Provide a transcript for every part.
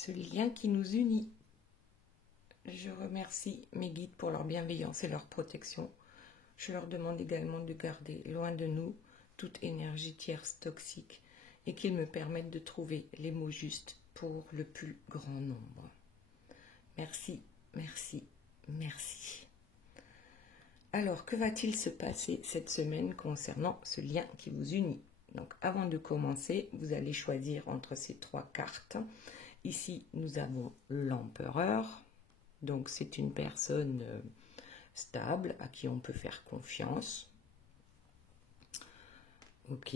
ce lien qui nous unit. Je remercie mes guides pour leur bienveillance et leur protection. Je leur demande également de garder loin de nous toute énergie tierce toxique et qu'ils me permettent de trouver les mots justes pour le plus grand nombre. Merci, merci, merci. Alors, que va-t-il se passer cette semaine concernant ce lien qui vous unit? Donc, avant de commencer, vous allez choisir entre ces 3 cartes. Ici, nous avons l'empereur. Donc, c'est une personne stable à qui on peut faire confiance. Ok.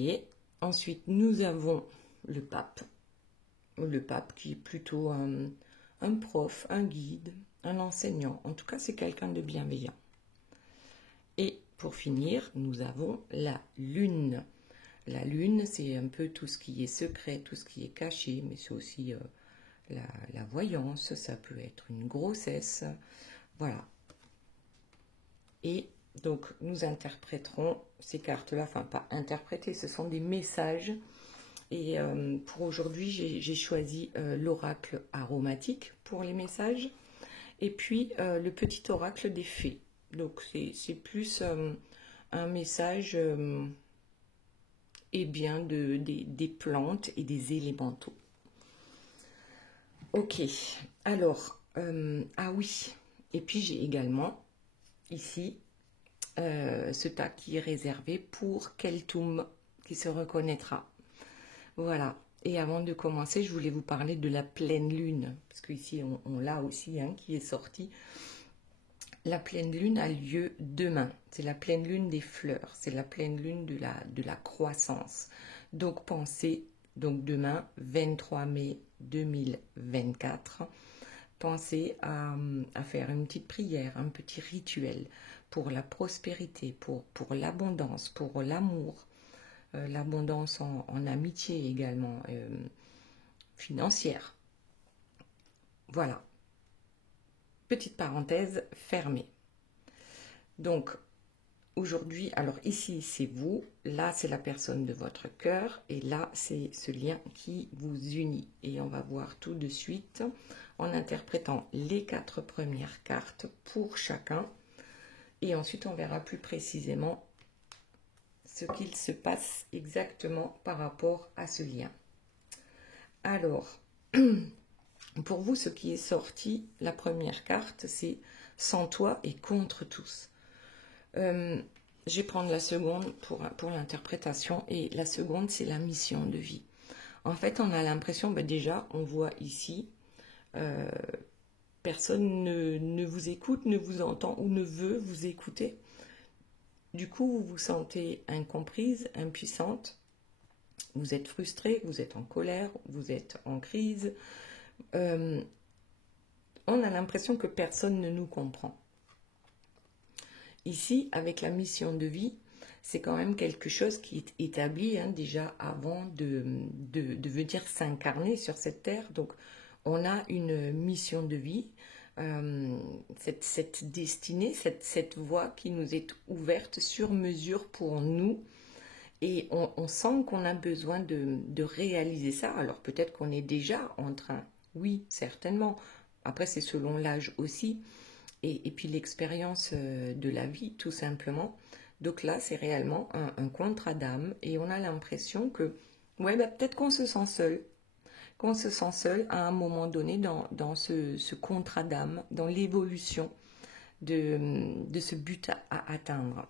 Ensuite, nous avons le pape. Le pape qui est plutôt un prof, un guide, un enseignant. En tout cas, c'est quelqu'un de bienveillant. Et pour finir, nous avons la lune. La lune, c'est un peu tout ce qui est secret, tout ce qui est caché, mais c'est aussi la voyance, ça peut être une grossesse, voilà. Et donc, nous interpréterons ces cartes-là, enfin pas interpréter, ce sont des messages. Et pour aujourd'hui, j'ai choisi l'oracle aromatique pour les messages, et puis le petit oracle des fées. Donc, c'est plus un message des plantes et des élémentaux. Ok, alors, ah oui, et puis j'ai également ici ce tas qui est réservé pour Keltoum, qui se reconnaîtra. Voilà, et avant de commencer, je voulais vous parler de la pleine lune, parce qu'ici on l'a aussi, qui est sorti. La pleine lune a lieu demain, c'est la pleine lune des fleurs, c'est la pleine lune de la croissance. Donc pensez, donc demain, 23 mai 2024, pensez à faire une petite prière, un petit rituel pour la prospérité, pour l'abondance, pour l'amour, l'abondance en amitié également, financière. Voilà. Petite parenthèse fermée. Donc, aujourd'hui, alors ici, c'est vous, là, c'est la personne de votre cœur, et là, c'est ce lien qui vous unit. Et on va voir tout de suite en interprétant les 4 premières cartes pour chacun. Et ensuite, on verra plus précisément ce qu'il se passe exactement par rapport à ce lien. Alors, pour vous, ce qui est sorti, la première carte, c'est « Sans toi et contre tous ». Je vais prendre la seconde pour l'interprétation. Et la seconde, c'est la mission de vie. En fait, on a l'impression, déjà, on voit ici, personne ne vous écoute, ne vous entend ou ne veut vous écouter. Du coup, vous vous sentez incomprise, impuissante. Vous êtes frustrée, vous êtes en colère, vous êtes en crise. On a l'impression que personne ne nous comprend. Ici, avec la mission de vie, c'est quand même quelque chose qui est établi déjà avant de venir s'incarner sur cette terre. Donc, on a une mission de vie, cette destinée, cette voie qui nous est ouverte sur mesure pour nous. Et on sent qu'on a besoin de réaliser ça. Alors, peut-être qu'on est déjà en train, oui, certainement. Après, c'est selon l'âge aussi. Et puis l'expérience de la vie, tout simplement. Donc là, c'est réellement un contrat d'âme. Et on a l'impression que, peut-être qu'on se sent seul. Qu'on se sent seul à un moment donné dans ce contrat d'âme, dans l'évolution de ce but à atteindre.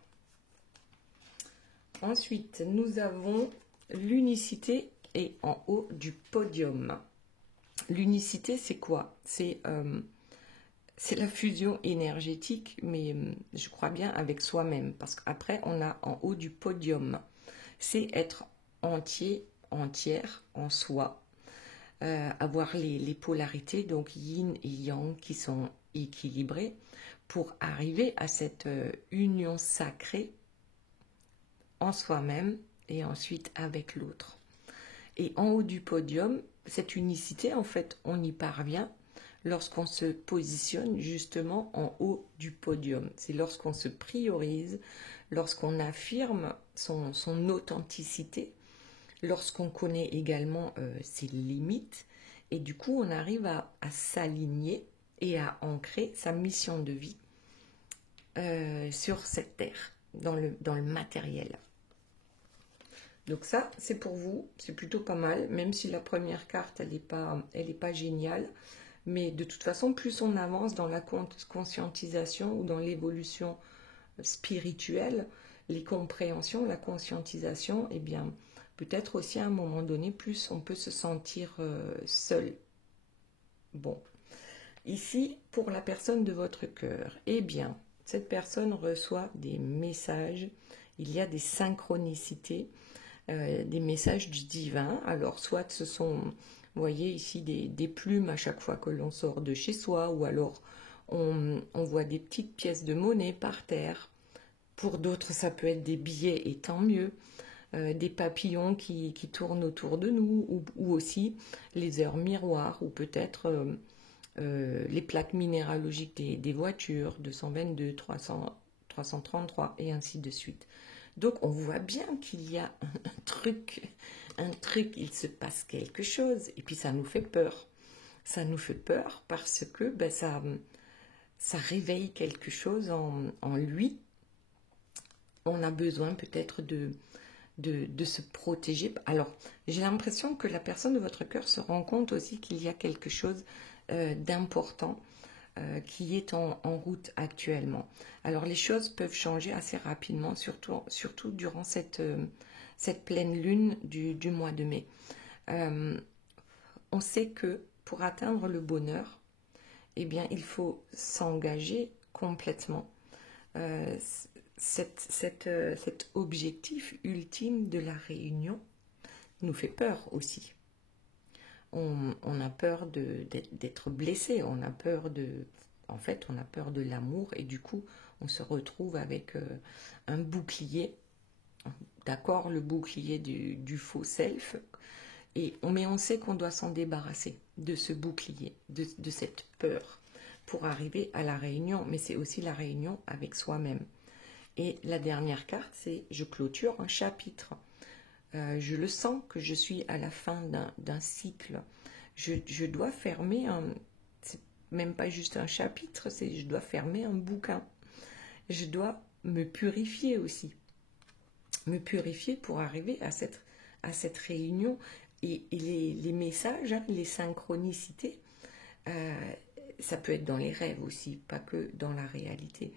Ensuite, nous avons l'unicité et en haut du podium. L'unicité, c'est quoi? C'est la fusion énergétique, mais je crois bien avec soi-même, parce qu'après, on a en haut du podium. C'est être entier, entière, en soi, avoir les polarités, donc yin et yang, qui sont équilibrées, pour arriver à cette union sacrée en soi-même et ensuite avec l'autre. Et en haut du podium, cette unicité, en fait, on y parvient lorsqu'on se positionne justement en haut du podium. C'est lorsqu'on se priorise, lorsqu'on affirme son authenticité, lorsqu'on connaît également ses limites Et du coup, on arrive à s'aligner et à ancrer sa mission de vie sur cette terre, dans le matériel. Donc ça, c'est pour vous, c'est plutôt pas mal, même si la première carte, elle est pas géniale. Mais de toute façon, plus on avance dans la conscientisation ou dans l'évolution spirituelle, les compréhensions, la conscientisation, eh bien, peut-être aussi à un moment donné, plus on peut se sentir seul. Bon, ici, pour la personne de votre cœur, eh bien, cette personne reçoit des messages, il y a des synchronicités, des messages du divin. Alors, soit ce sont, vous voyez ici, des plumes à chaque fois que l'on sort de chez soi, ou alors on voit des petites pièces de monnaie par terre. Pour d'autres, ça peut être des billets, et tant mieux. Des papillons qui tournent autour de nous, ou aussi les heures miroirs, ou peut-être les plaques minéralogiques des voitures, 222, 300, 333, et ainsi de suite. Donc on voit bien qu'il y a un truc, il se passe quelque chose, et puis ça nous fait peur. Ça nous fait peur parce que ben, ça réveille quelque chose en lui. On a besoin peut-être de se protéger. Alors, j'ai l'impression que la personne de votre cœur se rend compte aussi qu'il y a quelque chose d'important qui est en route actuellement. Alors, les choses peuvent changer assez rapidement, surtout durant cette pleine lune du mois de mai. On sait que pour atteindre le bonheur, eh bien, il faut s'engager complètement. Cet objectif ultime de la réunion nous fait peur aussi. On a peur d'être blessé, on a peur en fait, on a peur de l'amour, et du coup, on se retrouve avec un bouclier, d'accord, le bouclier du faux self, mais on sait qu'on doit s'en débarrasser de ce bouclier, de cette peur, pour arriver à la réunion, mais c'est aussi la réunion avec soi-même. Et la dernière carte, c'est je clôture un chapitre. Je le sens que je suis à la fin d'un cycle. Je dois fermer c'est même pas juste un chapitre, je dois fermer un bouquin. Je dois me purifier aussi. Me purifier pour arriver à cette réunion. Et les messages, hein, les synchronicités, ça peut être dans les rêves aussi, pas que dans la réalité.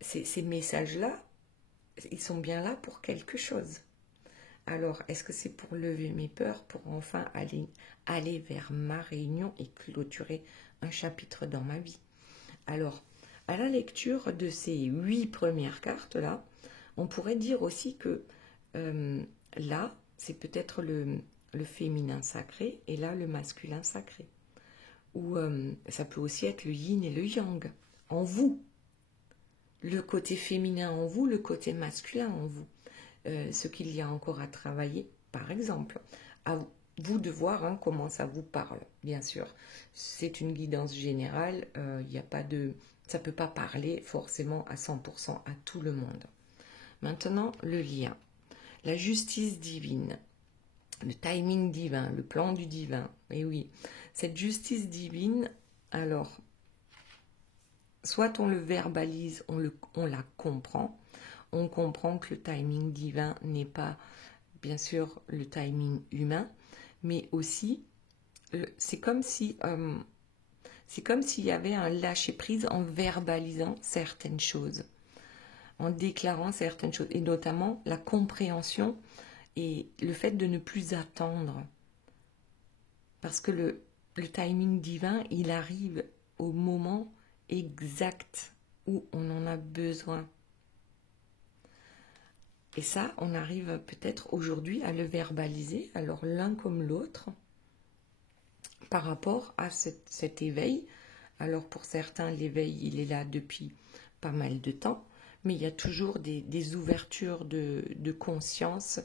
Ces messages-là, ils sont bien là pour quelque chose. Alors, est-ce que c'est pour lever mes peurs, pour enfin aller vers ma réunion et clôturer un chapitre dans ma vie? Alors, à la lecture de ces 8 premières cartes-là, on pourrait dire aussi que là, c'est peut-être le féminin sacré, et là, le masculin sacré. Ou ça peut aussi être le yin et le yang, en vous. Le côté féminin en vous, le côté masculin en vous. Ce qu'il y a encore à travailler, par exemple. À vous de voir comment ça vous parle, bien sûr. C'est une guidance générale, y a pas ça ne peut pas parler forcément à 100% à tout le monde. Maintenant, le lien. La justice divine, le timing divin, le plan du divin. Et oui, cette justice divine, alors, soit on le verbalise, on la comprend. On comprend que le timing divin n'est pas, bien sûr, le timing humain, mais aussi, c'est comme s'il y avait un lâcher-prise en verbalisant certaines choses, en déclarant certaines choses, et notamment la compréhension et le fait de ne plus attendre. Parce que le timing divin, il arrive au moment exact où on en a besoin. Et ça, on arrive peut-être aujourd'hui à le verbaliser, alors l'un comme l'autre, par rapport à cet éveil. Alors pour certains, l'éveil, il est là depuis pas mal de temps, mais il y a toujours des ouvertures de conscience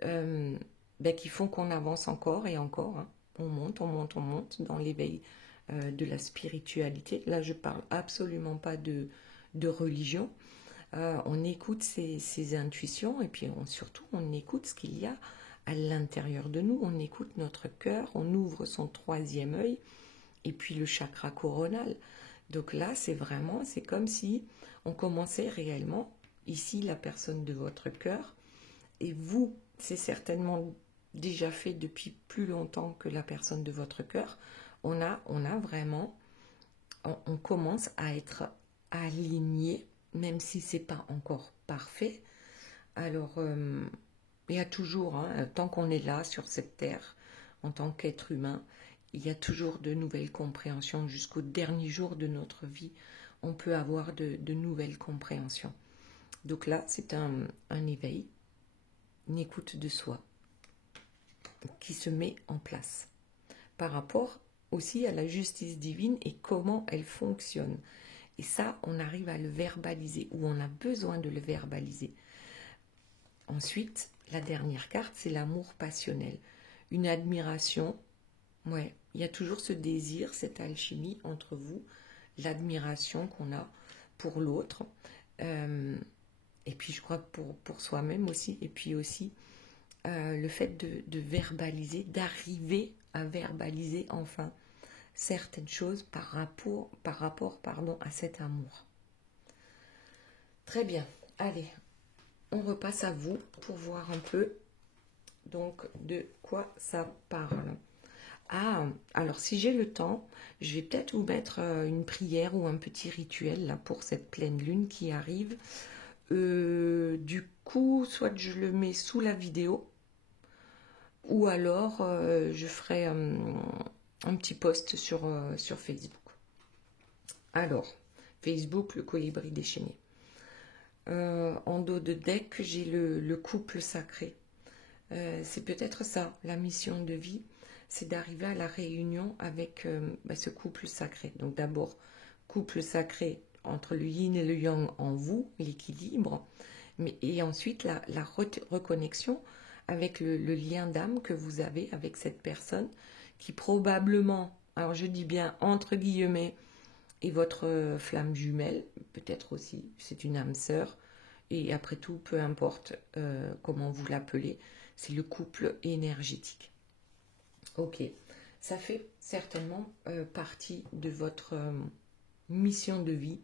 qui font qu'on avance encore et encore. Hein. On monte dans l'éveil de la spiritualité. Là, je parle absolument pas de religion. On écoute ses intuitions, et puis surtout on écoute ce qu'il y a à l'intérieur de nous, on écoute notre cœur, on ouvre son troisième œil, et puis le chakra coronal. Donc là, c'est vraiment, c'est comme si on commençait réellement, ici, la personne de votre cœur, et vous, c'est certainement déjà fait depuis plus longtemps que la personne de votre cœur, on a vraiment, on commence à être aligné, même si c'est pas encore parfait. Alors, il y a toujours, hein, tant qu'on est là sur cette terre, en tant qu'être humain, il y a toujours de nouvelles compréhensions. Jusqu'au dernier jour de notre vie, on peut avoir de nouvelles compréhensions. Donc là, c'est un éveil, une écoute de soi qui se met en place par rapport aussi à la justice divine et comment elle fonctionne. Et ça, on arrive à le verbaliser, ou on a besoin de le verbaliser. Ensuite, la dernière carte, c'est l'amour passionnel. Une admiration, ouais, il y a toujours ce désir, cette alchimie entre vous, l'admiration qu'on a pour l'autre, et puis je crois que pour soi-même aussi, et puis aussi le fait de verbaliser, d'arriver à verbaliser enfin certaines choses par rapport à cet amour. Très bien, allez, on repasse à vous pour voir un peu donc de quoi ça parle. Ah, alors si j'ai le temps, je vais peut-être vous mettre une prière ou un petit rituel là, pour cette pleine lune qui arrive. Du coup, soit je le mets sous la vidéo, ou alors je ferai un petit post sur Facebook. Alors, Facebook, le colibri déchaîné. En dos de deck, j'ai le couple sacré. C'est peut-être ça, la mission de vie, c'est d'arriver à la réunion avec ce couple sacré. Donc d'abord, couple sacré entre le yin et le yang en vous, l'équilibre, et ensuite la reconnexion avec le lien d'âme que vous avez avec cette personne qui probablement, alors je dis bien entre guillemets, est votre flamme jumelle, peut-être aussi, c'est une âme sœur, et après tout, peu importe comment vous l'appelez, c'est le couple énergétique. Ok, ça fait certainement partie de votre mission de vie,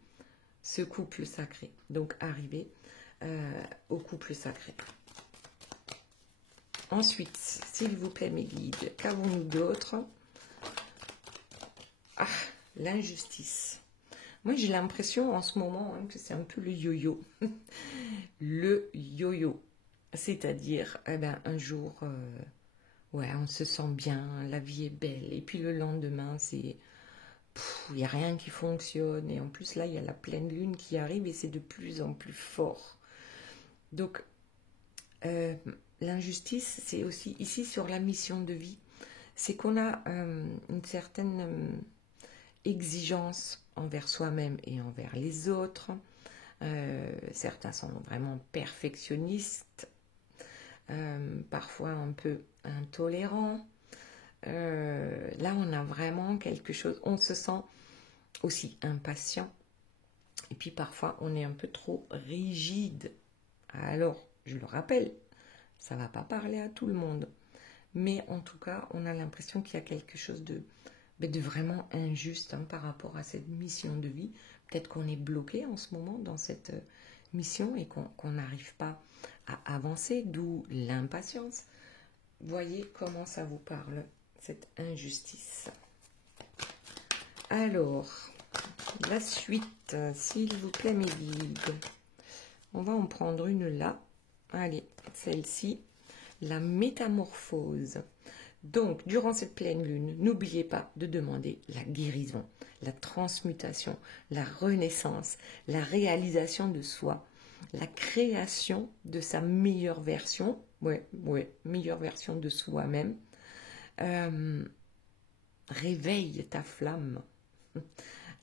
ce couple sacré. Donc, arriver au couple sacré. Ensuite, s'il vous plaît, mes guides, qu'avons-nous d'autre? Ah, l'injustice. Moi, j'ai l'impression en ce moment que c'est un peu le yo-yo. Le yo-yo. C'est-à-dire, un jour, ouais, on se sent bien, la vie est belle. Et puis le lendemain, il n'y a rien qui fonctionne. Et en plus, là, il y a la pleine lune qui arrive et c'est de plus en plus fort. Donc, l'injustice, c'est aussi ici sur la mission de vie. C'est qu'on a une certaine exigence envers soi-même et envers les autres. Certains sont vraiment perfectionnistes, parfois un peu intolérants. Là, on a vraiment quelque chose, on se sent aussi impatient. Et puis parfois, on est un peu trop rigide. Alors, je le rappelle, ça ne va pas parler à tout le monde. Mais en tout cas, on a l'impression qu'il y a quelque chose de vraiment injuste par rapport à cette mission de vie. Peut-être qu'on est bloqué en ce moment dans cette mission et qu'on n'arrive pas à avancer, d'où l'impatience. Voyez comment ça vous parle, cette injustice. Alors, la suite, s'il vous plaît, mes guides. On va en prendre une là. Allez, celle-ci, la métamorphose. Donc, durant cette pleine lune, n'oubliez pas de demander la guérison, la transmutation, la renaissance, la réalisation de soi, la création de sa meilleure version, meilleure version de soi-même. Réveille ta flamme.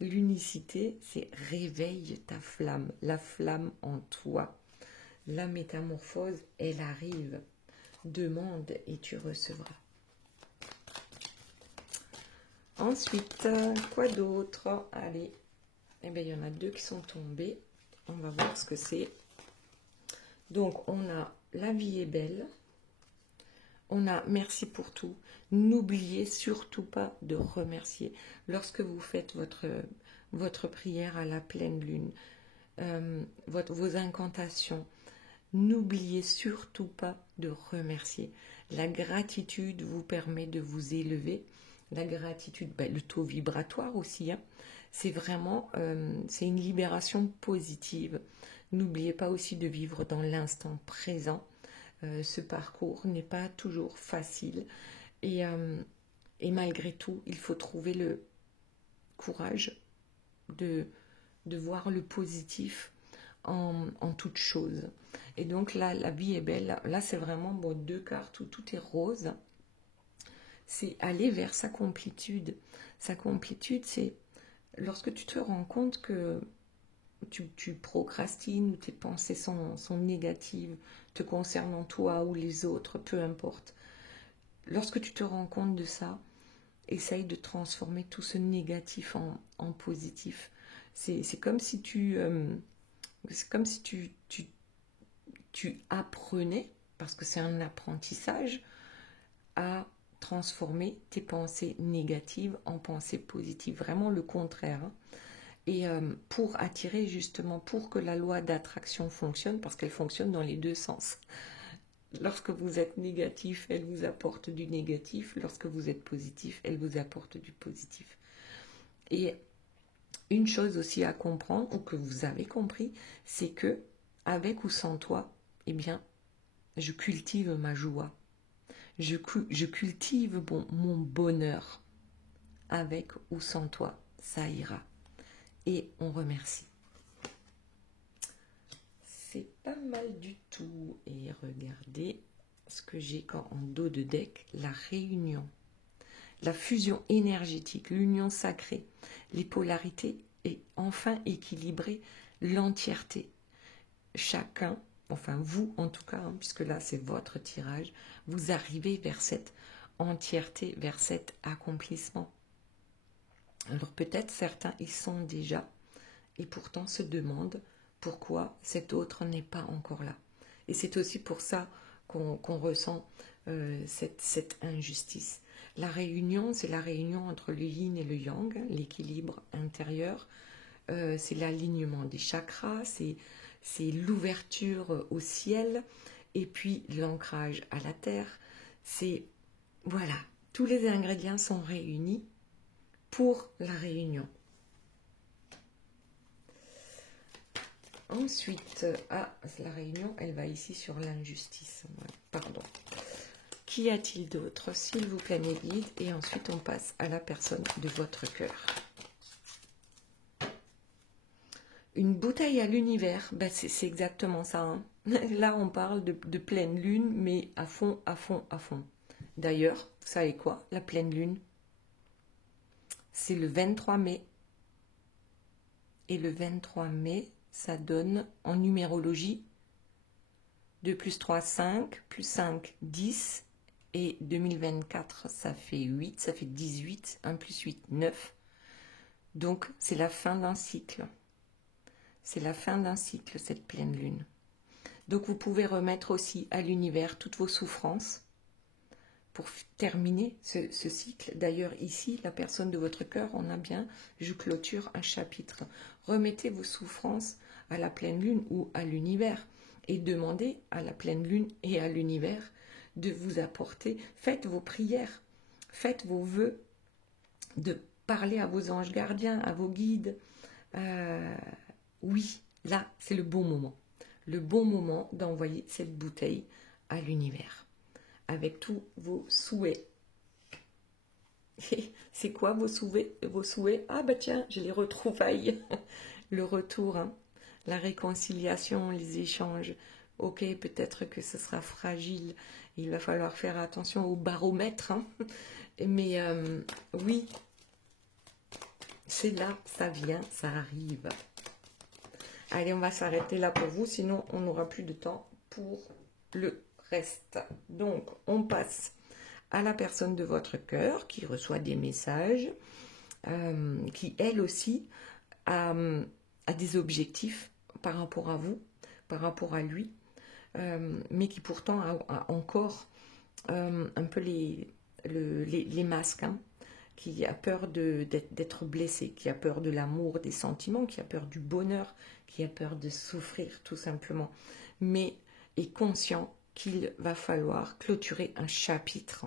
L'unicité, c'est réveille ta flamme, la flamme en toi. La métamorphose, elle arrive. Demande et tu recevras. Ensuite, quoi d'autre? Allez, il y en a deux qui sont tombés. On va voir ce que c'est. Donc, on a La vie est belle. On a merci pour tout. N'oubliez surtout pas de remercier. Lorsque vous faites votre prière à la pleine lune, vos incantations, n'oubliez surtout pas de remercier. La gratitude vous permet de vous élever. La gratitude, le taux vibratoire aussi, hein, c'est vraiment c'est une libération positive. N'oubliez pas aussi de vivre dans l'instant présent. Ce parcours n'est pas toujours facile et malgré tout, il faut trouver le courage de voir le positif en toute chose. Et donc là, la vie est belle. Là, c'est vraiment deux cartes où tout est rose. C'est aller vers sa complétude. Sa complétude, c'est lorsque tu te rends compte que tu procrastines ou tes pensées sont négatives, te concernant toi ou les autres, peu importe. Lorsque tu te rends compte de ça, essaye de transformer tout ce négatif en positif. C'est comme si tu apprenais, parce que c'est un apprentissage, à transformer tes pensées négatives en pensées positives. Vraiment le contraire. Hein. Et pour attirer justement, pour que la loi d'attraction fonctionne, parce qu'elle fonctionne dans les deux sens. Lorsque vous êtes négatif, elle vous apporte du négatif. Lorsque vous êtes positif, elle vous apporte du positif. Et une chose aussi à comprendre, ou que vous avez compris, c'est que, avec ou sans toi, eh bien, je cultive ma joie. Je cultive mon bonheur. Avec ou sans toi, ça ira. Et on remercie. C'est pas mal du tout. Et regardez ce que j'ai en dos de deck, la réunion, la fusion énergétique, l'union sacrée, les polarités et enfin équilibrer l'entièreté. Chacun, enfin vous en tout cas, hein, puisque là c'est votre tirage, vous arrivez vers cette entièreté, vers cet accomplissement. Alors peut-être certains y sont déjà et pourtant se demandent pourquoi cet autre n'est pas encore là. Et c'est aussi pour ça qu'on ressent cette injustice. La réunion, c'est la réunion entre le yin et le yang, l'équilibre intérieur, c'est l'alignement des chakras, c'est l'ouverture au ciel, et puis l'ancrage à la terre. C'est, voilà, tous les ingrédients sont réunis pour la réunion. Ensuite, la réunion, elle va ici sur l'injustice. Pardon. Qu'y a-t-il d'autre? S'il vous plaît, mes guides. Et ensuite, on passe à la personne de votre cœur. Une bouteille à l'univers, c'est exactement ça. Hein. Là, on parle de pleine lune, mais à fond, à fond, à fond. D'ailleurs, vous savez quoi? La pleine lune, c'est le 23 mai. Et le 23 mai, ça donne en numérologie 2 plus 3, 5, plus 5, 10. Et 2024, ça fait 8, ça fait 18. 1 plus 8, 9. Donc, c'est la fin d'un cycle. C'est la fin d'un cycle, cette pleine lune. Donc, vous pouvez remettre aussi à l'univers toutes vos souffrances pour terminer ce cycle. D'ailleurs, ici, la personne de votre cœur, on a bien, je clôture un chapitre. Remettez vos souffrances à la pleine lune ou à l'univers et demandez à la pleine lune et à l'univers de vous apporter. Faites vos prières, faites vos vœux, de parler à vos anges gardiens, à vos guides. Oui, là, c'est le bon moment. Le bon moment d'envoyer cette bouteille à l'univers avec tous vos souhaits. C'est quoi vos souhaits? Ah bah tiens, j'ai les retrouvailles. Le retour, hein, la réconciliation, les échanges. Ok, peut-être que ce sera fragile. Il va falloir faire attention au baromètre. Hein. Mais oui, c'est là, ça vient, ça arrive. Allez, on va s'arrêter là pour vous, sinon on n'aura plus de temps pour le reste. Donc, on passe à la personne de votre cœur qui reçoit des messages, qui elle aussi a des objectifs par rapport à vous, par rapport à lui, mais qui pourtant a encore un peu les masques, hein, qui a peur d'être blessé, qui a peur de l'amour, des sentiments, qui a peur du bonheur, qui a peur de souffrir tout simplement, mais est conscient qu'il va falloir clôturer un chapitre.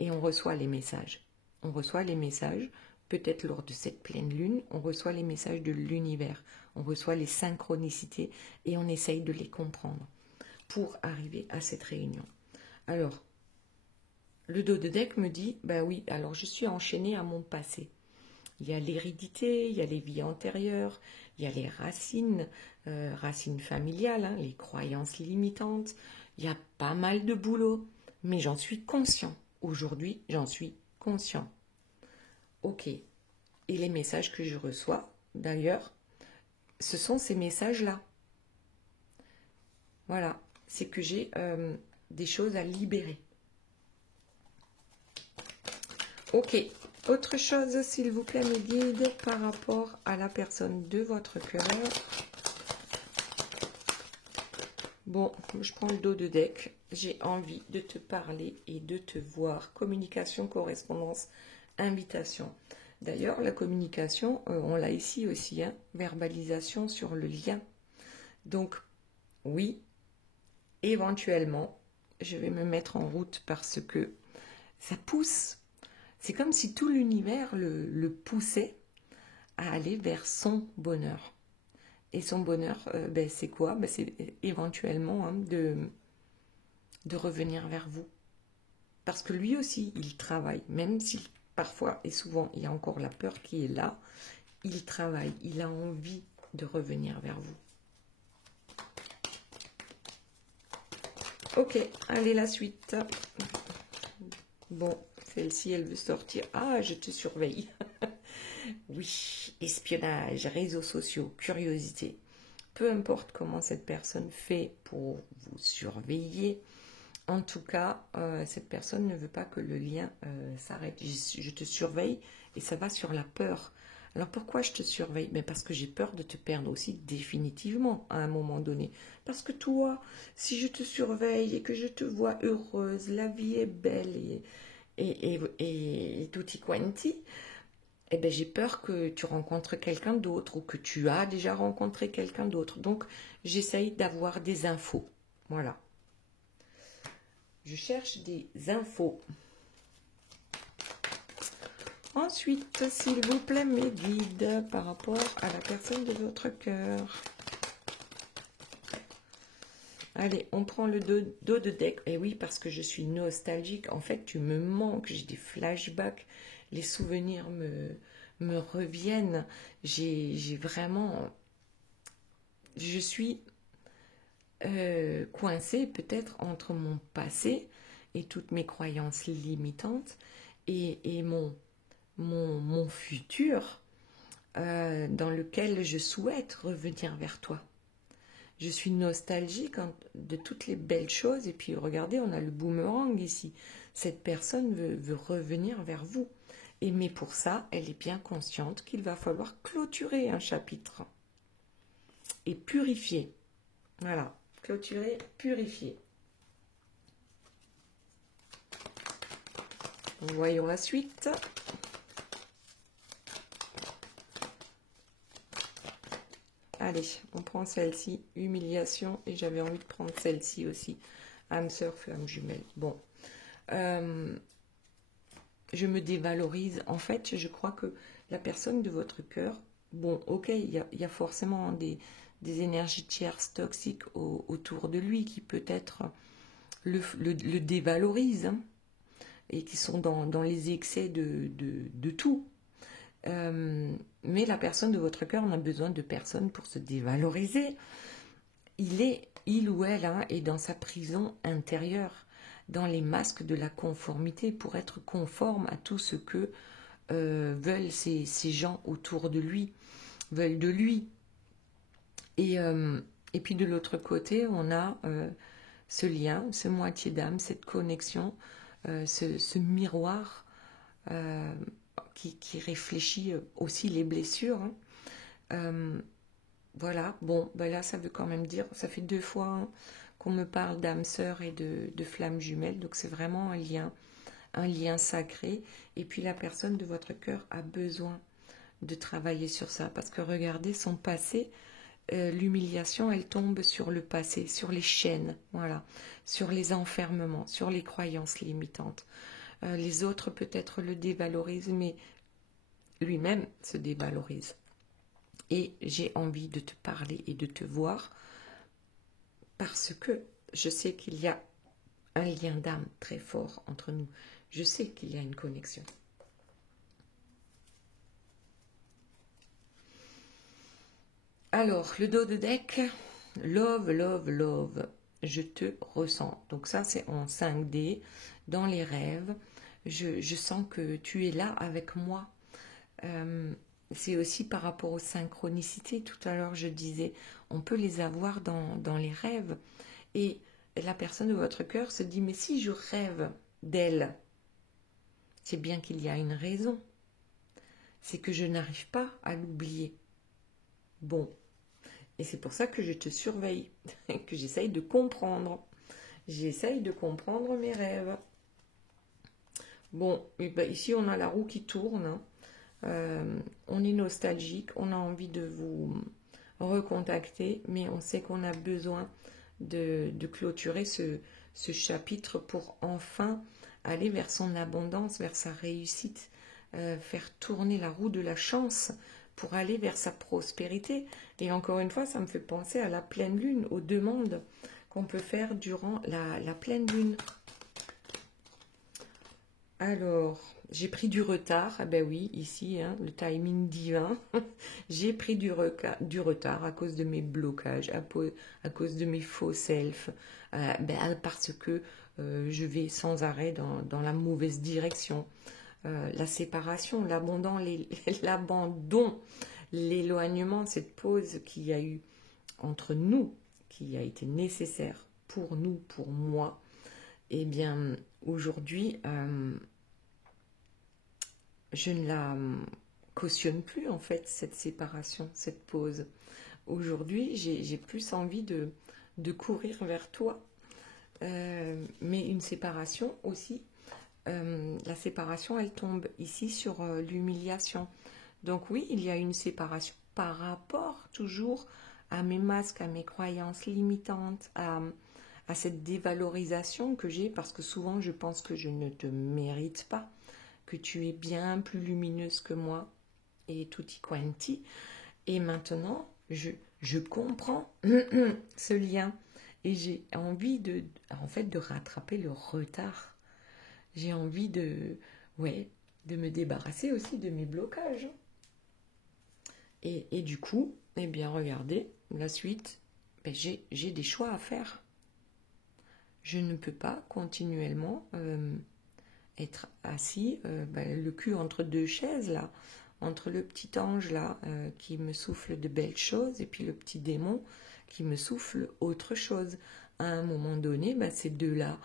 Et on reçoit les messages. On reçoit les messages, peut-être lors de cette pleine lune, on reçoit les messages de l'univers, on reçoit les synchronicités et on essaye de les comprendre pour arriver à cette réunion. Alors, le dos de deck me dit, ben oui, alors je suis enchaînée à mon passé. Il y a l'hérédité, il y a les vies antérieures, il y a les racines, racines familiales, hein, les croyances limitantes. Il y a pas mal de boulot, mais j'en suis conscient. Aujourd'hui, j'en suis conscient. Ok. Et les messages que je reçois, d'ailleurs, ce sont ces messages-là. Voilà. C'est que j'ai des choses à libérer. Ok. Autre chose, s'il vous plaît, mes guides, par rapport à la personne de votre cœur. Bon, je prends le dos de deck. J'ai envie de te parler et de te voir. Communication, correspondance, invitation. D'ailleurs, la communication, on l'a ici aussi, hein, verbalisation sur le lien. Donc, oui, éventuellement, je vais me mettre en route parce que ça pousse. C'est comme si tout l'univers le poussait à aller vers son bonheur. Et son bonheur, ben, c'est quoi? Ben, c'est éventuellement, hein, de revenir vers vous. Parce que lui aussi, il travaille, même si parfois et souvent il y a encore la peur qui est là, il travaille, il a envie de revenir vers vous. Ok, allez, la suite. Bon, celle-ci, elle veut sortir. Ah, je te surveille. Oui, espionnage, réseaux sociaux, curiosité. Peu importe comment cette personne fait pour vous surveiller, en tout cas, cette personne ne veut pas que le lien s'arrête. Je te surveille et ça va sur la peur. Alors pourquoi je te surveille? Mais parce que j'ai peur de te perdre aussi définitivement à un moment donné. Parce que toi, si je te surveille et que je te vois heureuse, la vie est belle et tutti quanti, eh ben, j'ai peur que tu rencontres quelqu'un d'autre ou que tu as déjà rencontré quelqu'un d'autre. Donc, j'essaye d'avoir des infos. Voilà. Je cherche des infos. Ensuite, s'il vous plaît, mes guides, par rapport à la personne de votre cœur. Allez, on prend le dos de deck. Et oui, parce que je suis nostalgique. En fait, tu me manques. J'ai des flashbacks. Les souvenirs me reviennent. J'ai vraiment... Je suis coincée peut-être entre mon passé et toutes mes croyances limitantes et mon futur dans lequel je souhaite revenir vers toi. Je suis nostalgique de toutes les belles choses. Et puis, regardez, on a le boomerang ici. Cette personne veut revenir vers vous. Mais pour ça, elle est bien consciente qu'il va falloir clôturer un chapitre. Et purifier. Voilà. Clôturer, purifier. Voyons la suite. Allez, on prend celle-ci, humiliation, et j'avais envie de prendre celle-ci aussi, âme sœur, flamme jumelle. Bon, je me dévalorise. En fait, je crois que la personne de votre cœur, bon, ok, il y a forcément des énergies tierces toxiques autour de lui qui peut-être le dévalorisent, hein, et qui sont dans les excès de tout. Mais la personne de votre cœur, on a besoin de personne pour se dévaloriser. Il ou elle, hein, est dans sa prison intérieure, dans les masques de la conformité, pour être conforme à tout ce que veulent ces gens autour de lui, veulent de lui. Et puis de l'autre côté, on a ce lien, ce moitié d'âme, cette connexion, ce miroir qui réfléchit aussi les blessures. Hein. Voilà, bon, ben là, ça veut quand même dire, ça fait 2 fois, hein, qu'on me parle d'âme sœur et de flamme jumelle. Donc c'est vraiment un lien sacré. Et puis la personne de votre cœur a besoin de travailler sur ça. Parce que regardez, son passé, l'humiliation, elle tombe sur le passé, sur les chaînes, voilà, sur les enfermements, sur les croyances limitantes. Les autres peut-être le dévalorisent, mais lui-même se dévalorise. Et j'ai envie de te parler et de te voir parce que je sais qu'il y a un lien d'âme très fort entre nous. Je sais qu'il y a une connexion. Alors, le dos de deck, love, love, love, je te ressens. Donc ça, c'est en 5D, dans les rêves. Je sens que tu es là avec moi. C'est aussi par rapport aux synchronicités. Tout à l'heure, je disais, on peut les avoir dans les rêves. Et la personne de votre cœur se dit, mais si je rêve d'elle, c'est bien qu'il y a une raison. C'est que je n'arrive pas à l'oublier. Bon. Et c'est pour ça que je te surveille, que j'essaye de comprendre. J'essaye de comprendre mes rêves. Bon, et ben ici on a la roue qui tourne. On est nostalgique, on a envie de vous recontacter, mais on sait qu'on a besoin de clôturer ce chapitre pour enfin aller vers son abondance, vers sa réussite, faire tourner la roue de la chance pour aller vers sa prospérité. Et encore une fois, ça me fait penser à la pleine lune, aux demandes qu'on peut faire durant la pleine lune. Alors, j'ai pris du retard. Ah ben oui, ici, hein, le timing divin. J'ai pris du retard à cause de mes blocages, à cause de mes faux self, parce que je vais sans arrêt dans la mauvaise direction. La séparation, l'abandon, l'éloignement, cette pause qu'il y a eu entre nous, qui a été nécessaire pour nous, pour moi, eh bien, aujourd'hui, je ne la cautionne plus, en fait, cette séparation, cette pause. Aujourd'hui, j'ai plus envie de courir vers toi, mais une séparation aussi. La séparation, elle tombe ici sur l'humiliation. Donc oui, il y a une séparation par rapport toujours à mes masques, à mes croyances limitantes, à cette dévalorisation que j'ai, parce que souvent je pense que je ne te mérite pas, que tu es bien plus lumineuse que moi, et tutti quanti. Et maintenant, je comprends ce lien, et j'ai envie en fait, de rattraper le retard. J'ai envie de me débarrasser aussi de mes blocages. Et du coup, eh bien, regardez, la suite, ben, j'ai des choix à faire. Je ne peux pas continuellement être assis, le cul entre deux chaises, là, entre le petit ange, là, qui me souffle de belles choses, et puis le petit démon qui me souffle autre chose. À un moment donné, ces deux-là,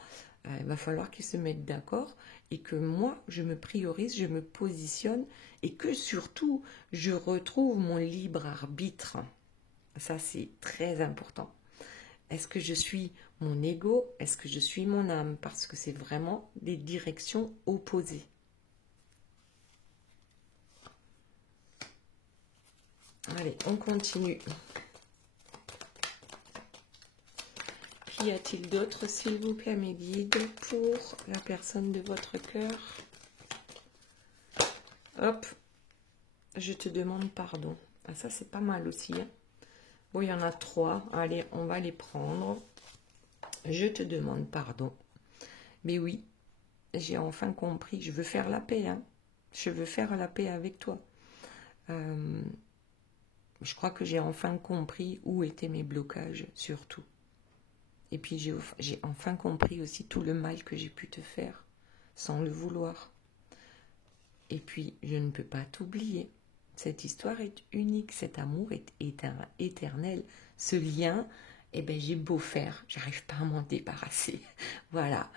il va falloir qu'ils se mettent d'accord et que moi, je me priorise, je me positionne et que surtout, je retrouve mon libre arbitre. Ça, c'est très important. Est-ce que je suis mon ego? Est-ce que je suis mon âme? Parce que c'est vraiment des directions opposées. Allez, on continue. Qu'y a-t-il d'autre, s'il vous plaît, mes guides, pour la personne de votre cœur? Hop, je te demande pardon. Ah, ça, c'est pas mal aussi. Hein. Bon, il y en a 3. Allez, on va les prendre. Je te demande pardon. Mais oui, j'ai enfin compris. Je veux faire la paix. Hein. Je veux faire la paix avec toi. Je crois que j'ai enfin compris où étaient mes blocages, surtout. Et puis j'ai enfin compris aussi tout le mal que j'ai pu te faire, sans le vouloir. Et puis, je ne peux pas t'oublier. Cette histoire est unique, cet amour est éternel. Ce lien, eh ben, j'ai beau faire, j'arrive pas à m'en débarrasser. Voilà,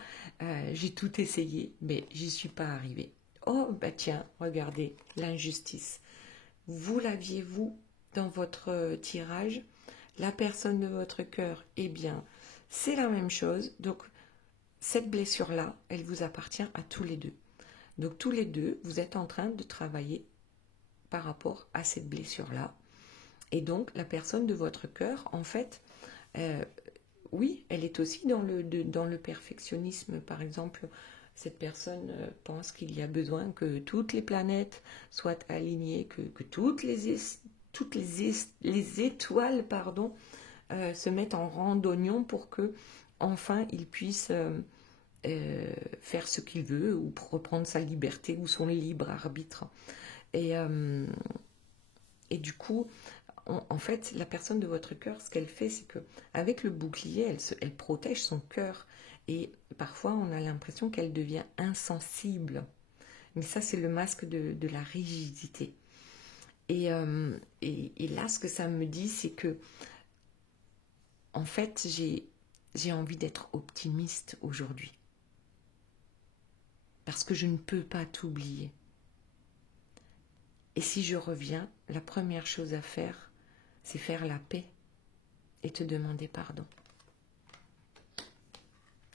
j'ai tout essayé, mais j'y suis pas arrivée. Oh, bah tiens, regardez, l'injustice. Vous l'aviez, vous, dans votre tirage, la personne de votre cœur, eh bien, c'est la même chose. Donc, cette blessure-là, elle vous appartient à tous les deux. Donc, tous les deux, vous êtes en train de travailler par rapport à cette blessure-là. Et donc, la personne de votre cœur, en fait, oui, elle est aussi dans le perfectionnisme. Par exemple, cette personne pense qu'il y a besoin que toutes les planètes soient alignées, que toutes les étoiles se mettent en rang d'oignon pour que enfin il puisse faire ce qu'il veut ou reprendre sa liberté ou son libre arbitre. Et du coup, en fait, la personne de votre cœur, ce qu'elle fait, c'est que avec le bouclier, elle protège son cœur. Et parfois, on a l'impression qu'elle devient insensible. Mais ça, c'est le masque de la rigidité. Et là, ce que ça me dit, c'est que, en fait, j'ai envie d'être optimiste aujourd'hui. Parce que je ne peux pas t'oublier. Et si je reviens, la première chose à faire, c'est faire la paix et te demander pardon.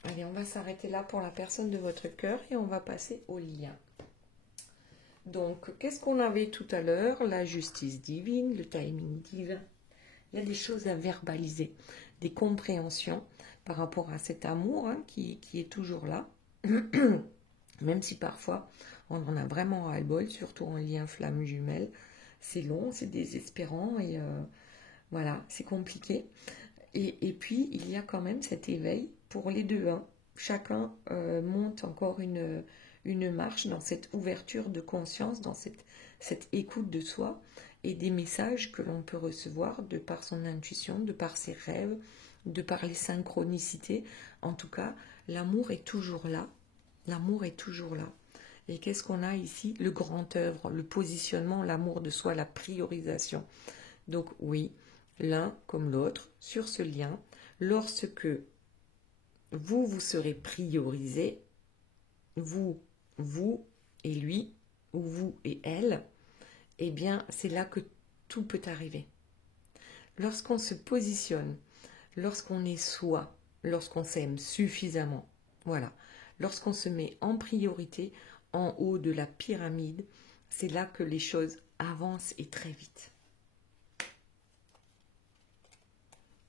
Allez, on va s'arrêter là pour la personne de votre cœur et on va passer au lien. Donc, qu'est-ce qu'on avait tout à l'heure? La justice divine, le timing divin. Il y a des choses à verbaliser, des compréhensions par rapport à cet amour qui est toujours là. Même si parfois on en a vraiment ras-le-bol, surtout en lien flamme jumelle. C'est long, c'est désespérant et voilà, c'est compliqué. Et puis, il y a quand même cet éveil pour les deux. Chacun monte encore une marche dans cette ouverture de conscience, dans cette écoute de soi et des messages que l'on peut recevoir de par son intuition, de par ses rêves, de par les synchronicités. En tout cas, l'amour est toujours là. L'amour est toujours là. Et qu'est-ce qu'on a ici? Le grand œuvre, le positionnement, l'amour de soi, la priorisation. Donc oui, l'un comme l'autre, sur ce lien, lorsque vous serez priorisé, vous et lui, ou vous et elle, eh bien, c'est là que tout peut arriver. Lorsqu'on se positionne, lorsqu'on est soi, lorsqu'on s'aime suffisamment, voilà, lorsqu'on se met en priorité, en haut de la pyramide, c'est là que les choses avancent et très vite.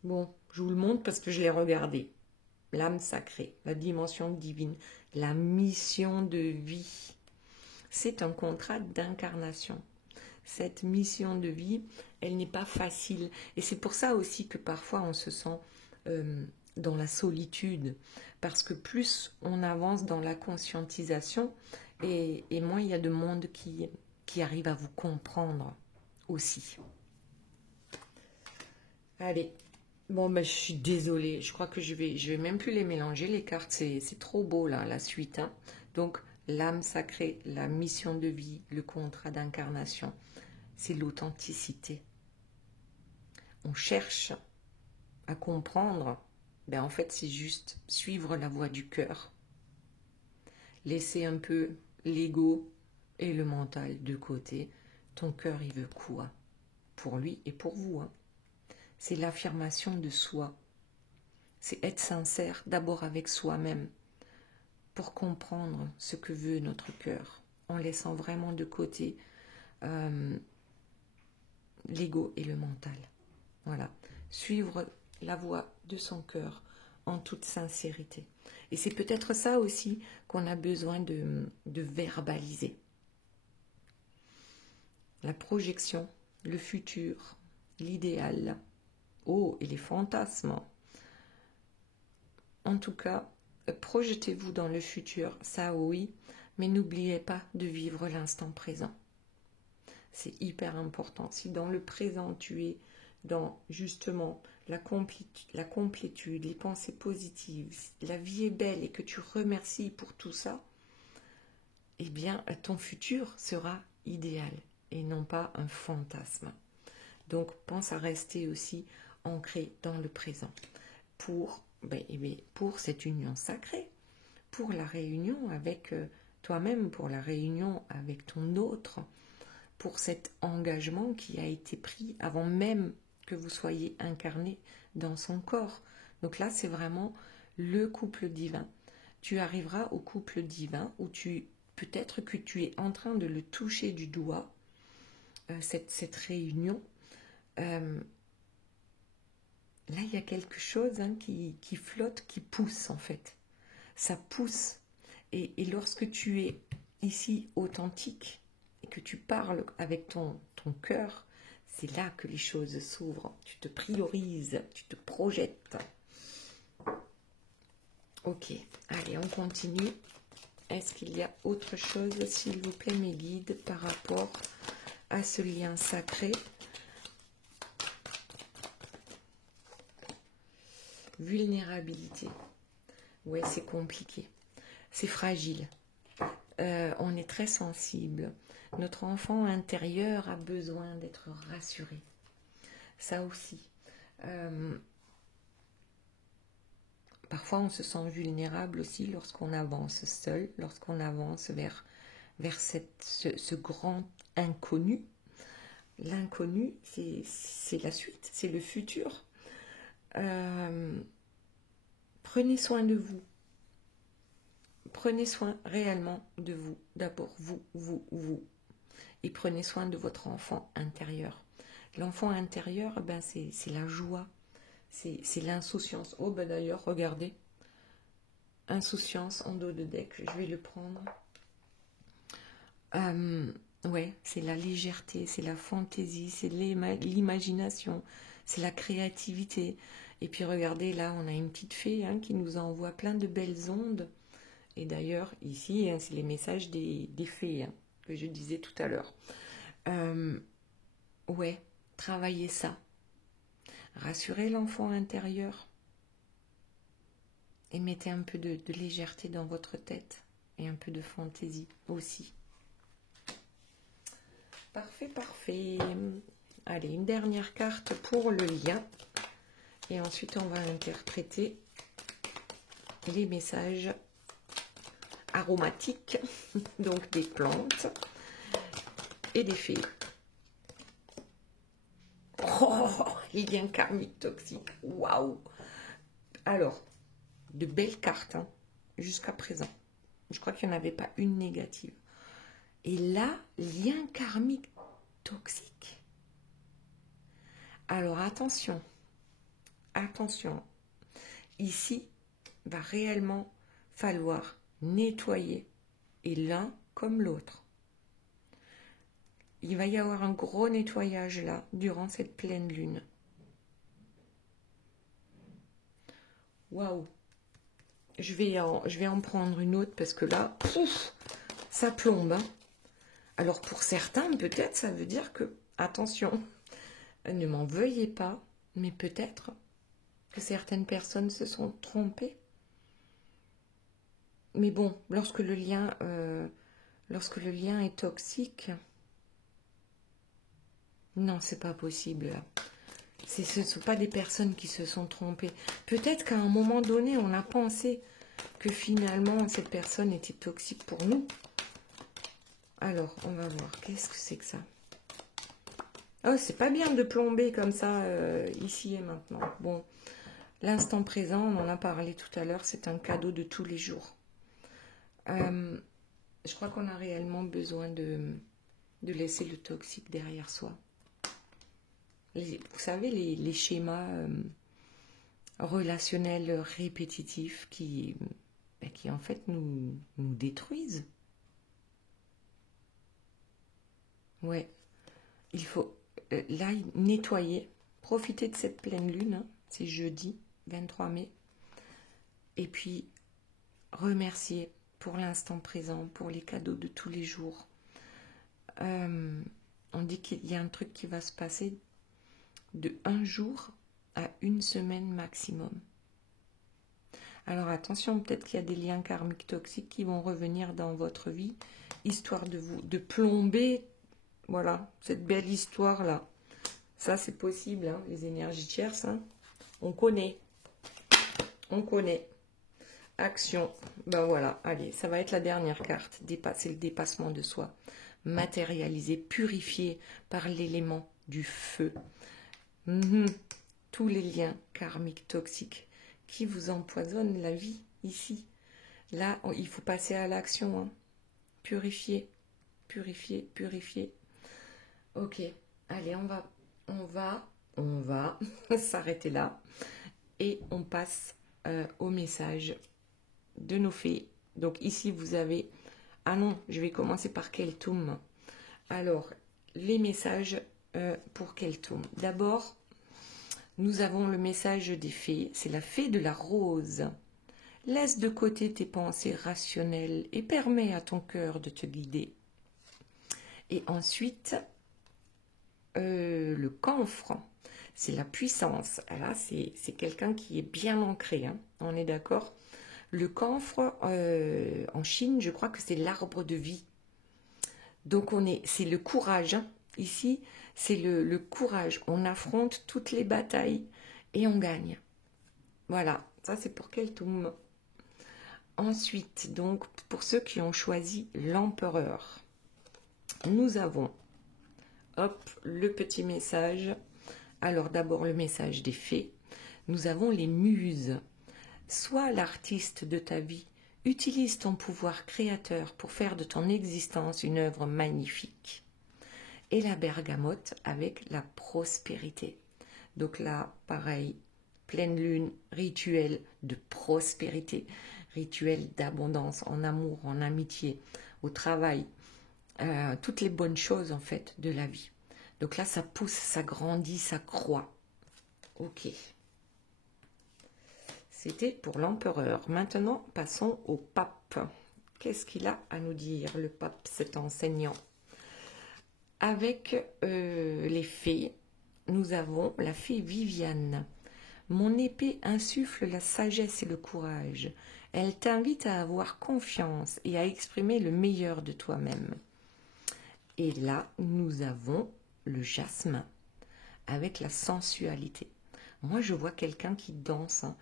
Bon, je vous le montre parce que je l'ai regardé. L'âme sacrée, la dimension divine, la mission de vie. C'est un contrat d'incarnation. Cette mission de vie, elle n'est pas facile. Et c'est pour ça aussi que parfois on se sent dans la solitude. Parce que plus on avance dans la conscientisation, et moins il y a de monde qui arrive à vous comprendre aussi. Allez. Bon, ben, je suis désolée. Je crois que je vais même plus les mélanger, les cartes. C'est trop beau, là, la suite. Donc, l'âme sacrée, la mission de vie, le contrat d'incarnation, c'est l'authenticité. On cherche à comprendre. Ben, en fait, c'est juste suivre la voie du cœur. Laisser un peu l'ego et le mental de côté. Ton cœur, il veut quoi? Pour lui et pour vous, C'est l'affirmation de soi. C'est être sincère d'abord avec soi-même pour comprendre ce que veut notre cœur, en laissant vraiment de côté l'ego et le mental. Voilà. Suivre la voie de son cœur en toute sincérité. Et c'est peut-être ça aussi qu'on a besoin de verbaliser. La projection, le futur, l'idéal. Oh, et les fantasmes. En tout cas, projetez-vous dans le futur, ça oui, mais n'oubliez pas de vivre l'instant présent. C'est hyper important. Si dans le présent, tu es dans justement la complétude, les pensées positives, la vie est belle et que tu remercies pour tout ça, eh bien, ton futur sera idéal et non pas un fantasme. Donc, pense à rester aussi ancré dans le présent pour cette union sacrée, pour la réunion avec toi-même, pour la réunion avec ton autre, pour cet engagement qui a été pris avant même que vous soyez incarné dans son corps. Donc là, c'est vraiment le couple divin. Tu arriveras au couple divin où peut-être que tu es en train de le toucher du doigt, cette réunion. Là, il y a quelque chose qui flotte, qui pousse en fait. Ça pousse. Et lorsque tu es ici authentique et que tu parles avec ton cœur, c'est là que les choses s'ouvrent. Tu te priorises, tu te projettes. Ok, allez, on continue. Est-ce qu'il y a autre chose, s'il vous plaît, mes guides, par rapport à ce lien sacré? Vulnérabilité. Ouais, c'est compliqué. C'est fragile. On est très sensible. Notre enfant intérieur a besoin d'être rassuré. Ça aussi. Parfois, on se sent vulnérable aussi lorsqu'on avance seul, lorsqu'on avance vers ce grand inconnu. L'inconnu, c'est la suite, c'est le futur. Prenez soin de vous. Prenez soin réellement de vous. D'abord, vous. Et prenez soin de votre enfant intérieur. L'enfant intérieur, ben c'est la joie. C'est l'insouciance. Oh, ben d'ailleurs, regardez. Insouciance en dos de deck. Je vais le prendre. Ouais, c'est la légèreté, c'est la fantaisie, c'est l'imagination, c'est la créativité. Et puis regardez, là, on a une petite fée qui nous envoie plein de belles ondes. Et d'ailleurs, ici, c'est les messages des fées que je disais tout à l'heure. Ouais, travaillez ça. Rassurez l'enfant intérieur. Et mettez un peu de légèreté dans votre tête. Et un peu de fantaisie aussi. Parfait, parfait. Allez, une dernière carte pour le lien. Et ensuite, on va interpréter les messages aromatiques, donc des plantes et des fées. Oh, les liens karmiques toxiques. Waouh! Alors, de belles cartes jusqu'à présent. Je crois qu'il n'y en avait pas une négative. Et là, lien karmique toxique. Alors, attention. Attention. Ici, va réellement falloir nettoyer. Et l'un comme l'autre. Il va y avoir un gros nettoyage là, durant cette pleine lune. Waouh! Je vais en prendre une autre parce que là, pouf, ça plombe. Alors pour certains, peut-être, ça veut dire que, attention, ne m'en veuillez pas, mais peut-être que certaines personnes se sont trompées. Mais bon, lorsque le lien est toxique, non, c'est pas possible. Ce ne sont pas des personnes qui se sont trompées. Peut-être qu'à un moment donné, on a pensé que finalement, cette personne était toxique pour nous. Alors, on va voir. Qu'est-ce que c'est que ça? Oh, c'est pas bien de plomber comme ça, ici et maintenant. Bon, l'instant présent, on en a parlé tout à l'heure, c'est un cadeau de tous les jours. Je crois qu'on a réellement besoin de laisser le toxique derrière soi. Vous savez, les schémas relationnels répétitifs qui en fait nous détruisent. Ouais, il faut là nettoyer, profiter de cette pleine lune, c'est jeudi 23 mai, et puis remercier pour l'instant présent, pour les cadeaux de tous les jours. On dit qu'il y a un truc qui va se passer de 1 jour à 1 semaine maximum. Alors attention, peut-être qu'il y a des liens karmiques toxiques qui vont revenir dans votre vie, histoire de plomber, voilà, cette belle histoire-là. Ça, c'est possible, les énergies tierces, on connaît. On connaît. Action. Ben voilà, allez, ça va être la dernière carte. C'est le dépassement de soi. Matérialisé, purifié par l'élément du feu. Tous les liens karmiques toxiques qui vous empoisonne la vie ici. Là, il faut passer à l'action. Hein. Purifier, purifier, purifier. Ok, allez, on va s'arrêter là. Et on passe au message de nos fées. Donc ici, vous avez... Ah non, je vais commencer par Keltoum. Alors, les messages pour Keltoum. D'abord, nous avons le message des fées. C'est la fée de la rose. Laisse de côté tes pensées rationnelles et permets à ton cœur de te guider. Et ensuite, le camphre. C'est la puissance. Là, c'est quelqu'un qui est bien ancré. Hein, on est d'accord? Le camphre, en Chine, je crois que c'est l'arbre de vie. Donc, c'est le courage. Hein. Ici, c'est le courage. On affronte toutes les batailles et on gagne. Voilà, ça c'est pour Keltoum. Ensuite, donc, pour ceux qui ont choisi l'empereur, nous avons, hop, le petit message. Alors, d'abord, le message des fées. Nous avons les muses. Sois l'artiste de ta vie. Utilise ton pouvoir créateur pour faire de ton existence une œuvre magnifique. Et la bergamote avec la prospérité. Donc là, pareil, pleine lune, rituel de prospérité, rituel d'abondance en amour, en amitié, au travail, toutes les bonnes choses en fait de la vie. Donc là, ça pousse, ça grandit, ça croît. Ok. C'était pour l'empereur. Maintenant, passons au pape. Qu'est-ce qu'il a à nous dire, le pape, cet enseignant? Avec les fées, nous avons la fée Viviane. Mon épée insuffle la sagesse et le courage. Elle t'invite à avoir confiance et à exprimer le meilleur de toi-même. Et là, nous avons le jasmin avec la sensualité. Moi, je vois quelqu'un qui danse. Hein.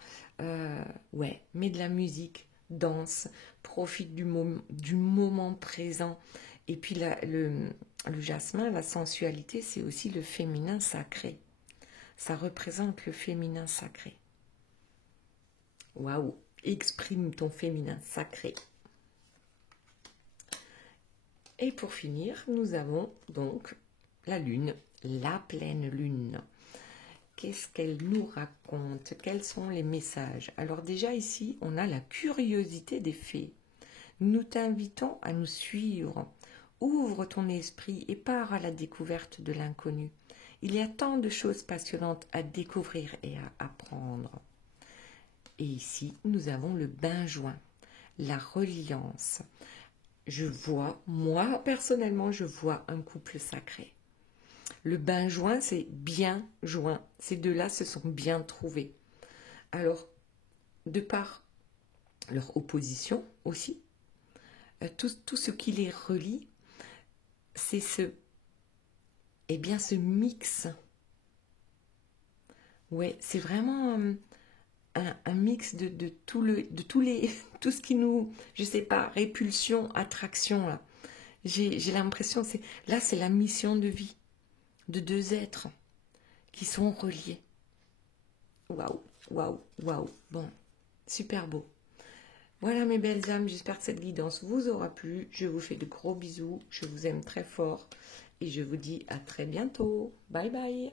Ouais, met de la musique, danse, profite du moment présent. Et puis, le jasmin, la sensualité, c'est aussi le féminin sacré. Ça représente le féminin sacré. Waouh! Exprime ton féminin sacré. Et pour finir, nous avons donc la lune, la pleine lune. Qu'est-ce qu'elle nous raconte? Quels sont les messages? Alors déjà ici, on a la curiosité des fées. Nous t'invitons à nous suivre. Ouvre ton esprit et pars à la découverte de l'inconnu. Il y a tant de choses passionnantes à découvrir et à apprendre. Et ici, nous avons le benjoin, la reliance. Je vois, moi personnellement, je vois un couple sacré. Le benjoin, c'est bien joint. Ces deux-là se sont bien trouvés. Alors, de par leur opposition aussi, tout ce qui les relie, c'est ce mix. Ouais, c'est vraiment un mix de tout ce qui nous, je sais pas, répulsion, attraction là. J'ai l'impression, c'est la mission de vie de deux êtres qui sont reliés. Waouh, waouh, waouh. Bon, super beau. Voilà mes belles âmes, j'espère que cette guidance vous aura plu. Je vous fais de gros bisous, je vous aime très fort et je vous dis à très bientôt. Bye bye.